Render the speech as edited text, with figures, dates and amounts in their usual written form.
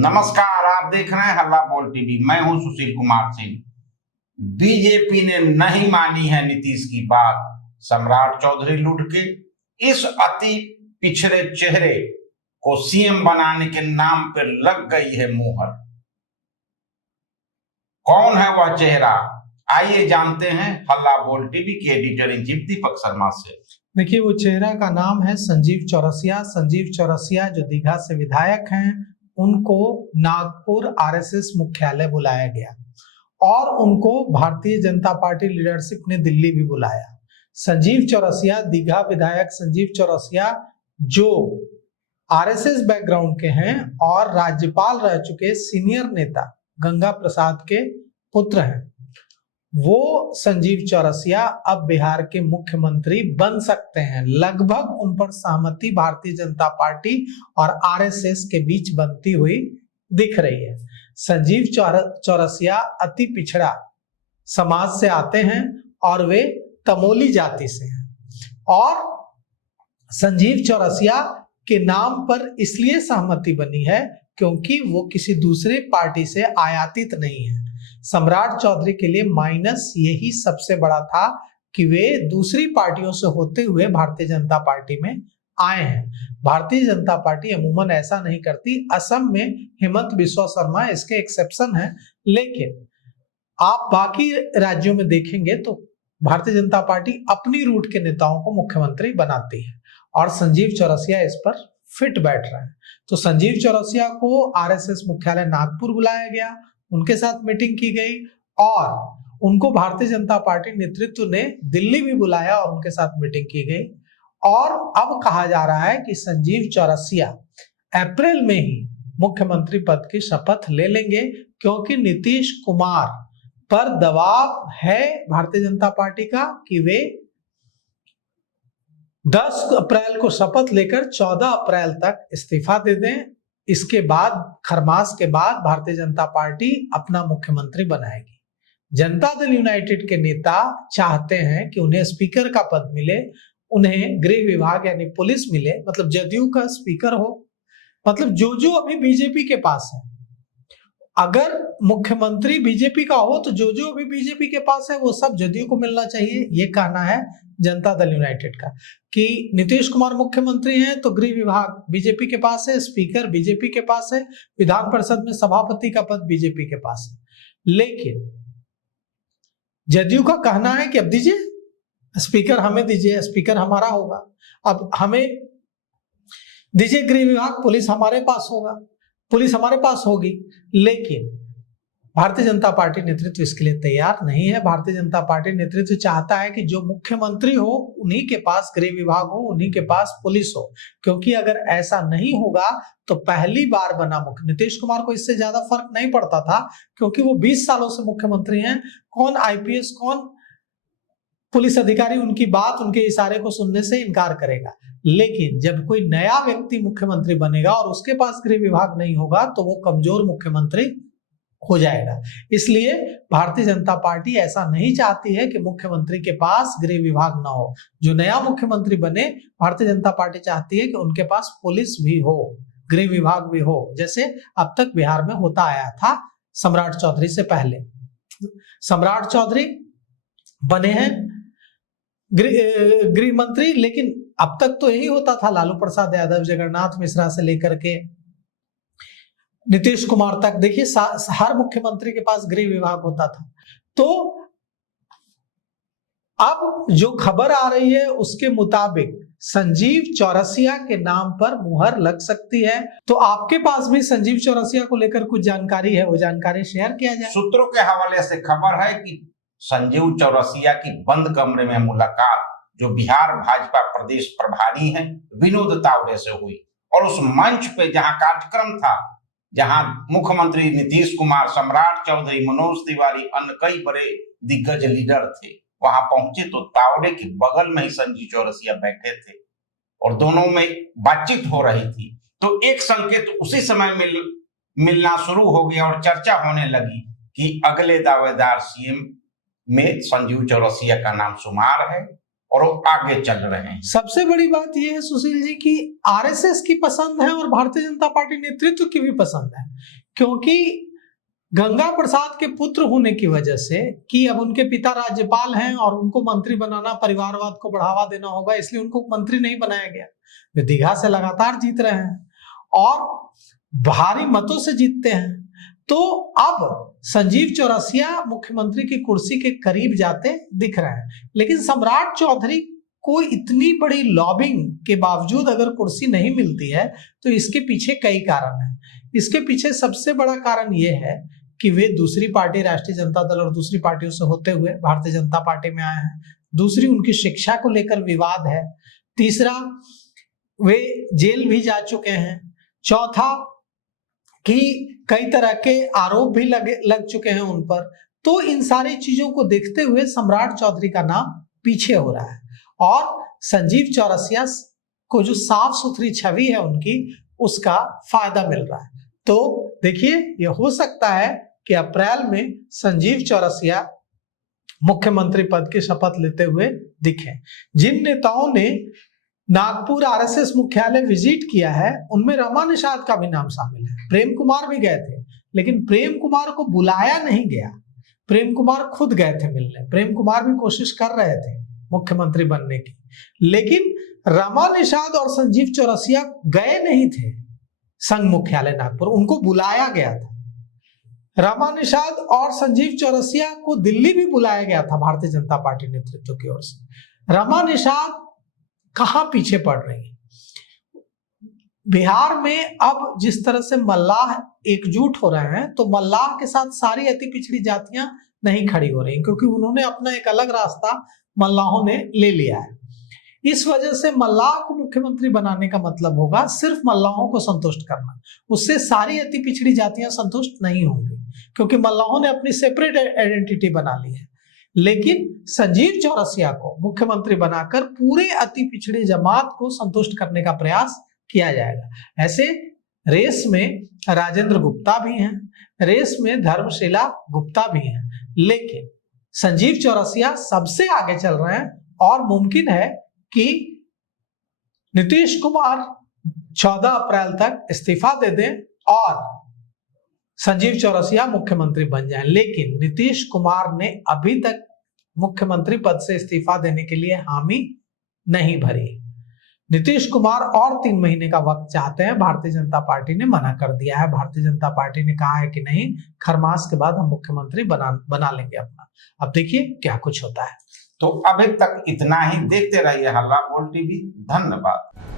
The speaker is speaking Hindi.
नमस्कार, आप देख रहे हैं हल्ला बोल टीवी। मैं हूं सुशील कुमार सिंह। बीजेपी ने नहीं मानी है नीतीश की बात। सम्राट चौधरी लूट के इस अति पिछड़े चेहरे को सीएम बनाने के नाम पर लग गई है मुहर। कौन है वह चेहरा, आइए जानते हैं हल्ला बोल टीवी के editor in chief Deepak Sharma से। देखिए, वो चेहरा का नाम है संजीव चौरसिया। संजीव चौरसिया जो दीघा से विधायक हैं, उनको नागपुर आरएसएस मुख्यालय बुलाया गया और उनको भारतीय जनता पार्टी लीडरशिप ने दिल्ली भी बुलाया। संजीव चौरसिया, दीघा विधायक संजीव चौरसिया, जो आरएसएस बैकग्राउंड के हैं और राज्यपाल रह चुके सीनियर नेता गंगा प्रसाद के पुत्र हैं, वो संजीव चौरसिया अब बिहार के मुख्यमंत्री बन सकते हैं। लगभग उन पर सहमति भारतीय जनता पार्टी और आरएसएस के बीच बनती हुई दिख रही है। संजीव चौरसिया अति पिछड़ा समाज से आते हैं और वे तमोली जाति से हैं और संजीव चौरसिया के नाम पर इसलिए सहमति बनी है क्योंकि वो किसी दूसरे पार्टी से आयातित नहीं है। सम्राट चौधरी के लिए माइनस यही सबसे बड़ा था कि वे दूसरी पार्टियों से होते हुए भारतीय जनता पार्टी में आए हैं। भारतीय जनता पार्टी अमूमन ऐसा नहीं करती। असम में हेमंत बिस्वा शर्मा इसके एक्सेप्शन है, लेकिन आप बाकी राज्यों में देखेंगे तो भारतीय जनता पार्टी अपनी रूट के नेताओं को मुख्यमंत्री बनाती है और संजीव चौरसिया इस पर फिट बैठ रहे हैं। तो संजीव चौरसिया को आरएसएस मुख्यालय नागपुर बुलाया गया, उनके साथ मीटिंग की गई और उनको भारतीय जनता पार्टी नेतृत्व ने दिल्ली भी बुलाया और उनके साथ मीटिंग की गई। और अब कहा जा रहा है कि संजीव चौरसिया अप्रैल में ही मुख्यमंत्री पद की शपथ ले लेंगे, क्योंकि नीतीश कुमार पर दबाव है भारतीय जनता पार्टी का कि वे 10 अप्रैल को शपथ लेकर 14 अप्रैल तक इस्तीफा दे दें। इसके बाद खरमास के बाद भारतीय जनता पार्टी अपना मुख्यमंत्री बनाएगी। जनता दल यूनाइटेड के नेता चाहते हैं कि उन्हें स्पीकर का पद मिले, उन्हें गृह विभाग यानी पुलिस मिले, मतलब जदयू का स्पीकर हो, मतलब जो अभी बीजेपी के पास है। अगर मुख्यमंत्री बीजेपी का हो तो जो अभी बीजेपी के पास है वो सब जदयू को मिलना चाहिए। ये कहना है जनता दल यूनाइटेड का कि नीतीश कुमार मुख्यमंत्री हैं तो गृह विभाग बीजेपी के पास है, स्पीकर बीजेपी के पास है, विधान परिषद में सभापति का पद बीजेपी के पास है। लेकिन जदयू का कहना है कि अब दीजिए स्पीकर, हमें दीजिए, स्पीकर हमारा होगा, अब हमें दीजिए गृह विभाग, पुलिस हमारे पास होगा, पुलिस हमारे पास होगी। लेकिन भारतीय जनता पार्टी नेतृत्व इसके लिए तैयार नहीं है। भारतीय जनता पार्टी नेतृत्व चाहता है कि जो मुख्यमंत्री हो उन्हीं के पास गृह विभाग हो, उन्हीं के पास पुलिस हो, क्योंकि अगर ऐसा नहीं होगा तो पहली बार बना मुख्य नीतीश कुमार को इससे ज्यादा फर्क नहीं पड़ता था, क्योंकि वो 20 सालों से मुख्यमंत्री हैं। कौन आईपीएस, कौन पुलिस अधिकारी उनकी बात, उनके इशारे को सुनने से इनकार करेगा। लेकिन जब कोई नया व्यक्ति मुख्यमंत्री बनेगा और उसके पास गृह विभाग नहीं होगा तो वो कमजोर मुख्यमंत्री हो जाएगा। इसलिए भारतीय जनता पार्टी ऐसा नहीं चाहती है कि मुख्यमंत्री के पास गृह विभाग ना हो। जो नया मुख्यमंत्री बने, भारतीय जनता पार्टी चाहती है कि उनके पास पुलिस भी हो, गृह विभाग भी हो, जैसे अब तक बिहार में होता आया था सम्राट चौधरी से पहले। सम्राट चौधरी बने हैं गृह मंत्री, लेकिन अब तक तो यही होता था, लालू प्रसाद यादव, जगन्नाथ मिश्रा से लेकर के नीतीश कुमार तक, देखिए हर मुख्यमंत्री के पास गृह विभाग होता था। तो अब जो खबर आ रही है उसके मुताबिक संजीव चौरसिया के नाम पर मुहर लग सकती है। तो आपके पास भी संजीव चौरसिया को लेकर कुछ जानकारी है, वो जानकारी शेयर किया जाए। सूत्रों के हवाले से खबर है कि संजीव चौरसिया की बंद कमरे में मुलाकात जो बिहार भाजपा प्रदेश प्रभारी हैं विनोद तावड़े से हुई और उस मंच पे जहां कार्यक्रम था, जहां मुख्यमंत्री नीतीश कुमार, सम्राट चौधरी, मनोज तिवारी, अन्य कई बड़े दिग्गज लीडर थे, वहां पहुंचे तो तावड़े के बगल में ही संजीव चौरसिया बैठे थे और दोनों में बातचीत हो रही थी। तो एक संकेत उसी समय मिलना शुरू हो गया और चर्चा होने लगी कि अगले दावेदार सीएम में संजीव चौरसिया का नाम शुमार है और वो आगे चल रहे हैं। सबसे बड़ी बात यह है सुशील जी कि आरएसएस की पसंद है और भारतीय जनता पार्टी नेतृत्व की भी पसंद है, क्योंकि गंगा प्रसाद के पुत्र होने की वजह से कि अब उनके पिता राज्यपाल हैं और उनको मंत्री बनाना परिवारवाद को बढ़ावा देना होगा, इसलिए उनको मंत्री नहीं बनाया गया। वे दीघा से लगातार जीत रहे हैं और भारी मतों से जीतते हैं। तो अब संजीव चौरसिया मुख्यमंत्री की कुर्सी के करीब जाते दिख रहे हैं, लेकिन सम्राट चौधरी को इतनी बड़ी लॉबिंग के बावजूद अगर कुर्सी नहीं मिलती है तो इसके पीछे कई कारण हैं। इसके पीछे सबसे बड़ा कारण यह है कि वे दूसरी पार्टी राष्ट्रीय जनता दल और दूसरी पार्टियों से होते हुए भारतीय जनता पार्टी में आए हैं। दूसरी, उनकी शिक्षा को लेकर विवाद है। तीसरा, वे जेल भी जा चुके हैं। चौथा, कि कई तरह के आरोप भी लग चुके हैं उन पर। तो इन सारी चीजों को देखते हुए सम्राट चौधरी का नाम पीछे हो रहा है और संजीव चौरसिया को जो साफ सुथरी छवि है उनकी, उसका फायदा मिल रहा है। तो देखिए, यह हो सकता है कि अप्रैल में संजीव चौरसिया मुख्यमंत्री पद की शपथ लेते हुए दिखे। जिन नेताओं ने नागपुर आरएसएस मुख्यालय विजिट किया है उनमें रमा निषाद का भी नाम शामिल है। प्रेम कुमार भी गए थे, लेकिन प्रेम कुमार को बुलाया नहीं गया। प्रेम कुमार खुद गए थे मिलने। प्रेम कुमार भी कोशिश कर रहे थे मुख्यमंत्री बनने की, लेकिन रमा निषाद और संजीव चौरसिया गए नहीं थे संघ मुख्यालय नागपुर, उनको बुलाया गया था। रमा निषाद और संजीव चौरसिया को दिल्ली भी बुलाया गया था भारतीय जनता पार्टी नेतृत्व की ओर से। रमा निषाद कहां पीछे पड़ रही है? बिहार में अब जिस तरह से मल्लाह एकजुट हो रहे हैं, तो मल्लाह के साथ सारी अति पिछड़ी जातियां नहीं खड़ी हो रही, क्योंकि उन्होंने अपना एक अलग रास्ता मल्लाहों ने ले लिया है। इस वजह से मल्लाह को मुख्यमंत्री बनाने का मतलब होगा सिर्फ मल्लाहों को संतुष्ट करना। उससे सारी अति पिछड़ी जातियां संतुष्ट नहीं होंगी, क्योंकि मल्लाहों ने अपनी सेपरेट आइडेंटिटी बना ली है। लेकिन संजीव चौरसिया को मुख्यमंत्री बनाकर पूरे अति पिछड़ी जमात को संतुष्ट करने का प्रयास किया जाएगा। ऐसे रेस में राजेंद्र गुप्ता भी हैं, रेस में धर्मशिला गुप्ता भी हैं, लेकिन संजीव चौरसिया सबसे आगे चल रहे हैं और मुमकिन है कि नीतीश कुमार 14 अप्रैल तक इस्तीफा दे दें और संजीव चौरसिया मुख्यमंत्री बन जाएं। लेकिन नीतीश कुमार ने अभी तक मुख्यमंत्री पद से इस्तीफा देने के लिए हामी नहीं भरी। नीतीश कुमार और 3 महीने का वक्त चाहते हैं। भारतीय जनता पार्टी ने मना कर दिया है। भारतीय जनता पार्टी ने कहा है कि नहीं, खरमास के बाद हम मुख्यमंत्री बना लेंगे अपना। अब देखिए क्या कुछ होता है। तो अभी तक इतना ही। देखते रहिए हल्ला बोल टीवी। धन्यवाद।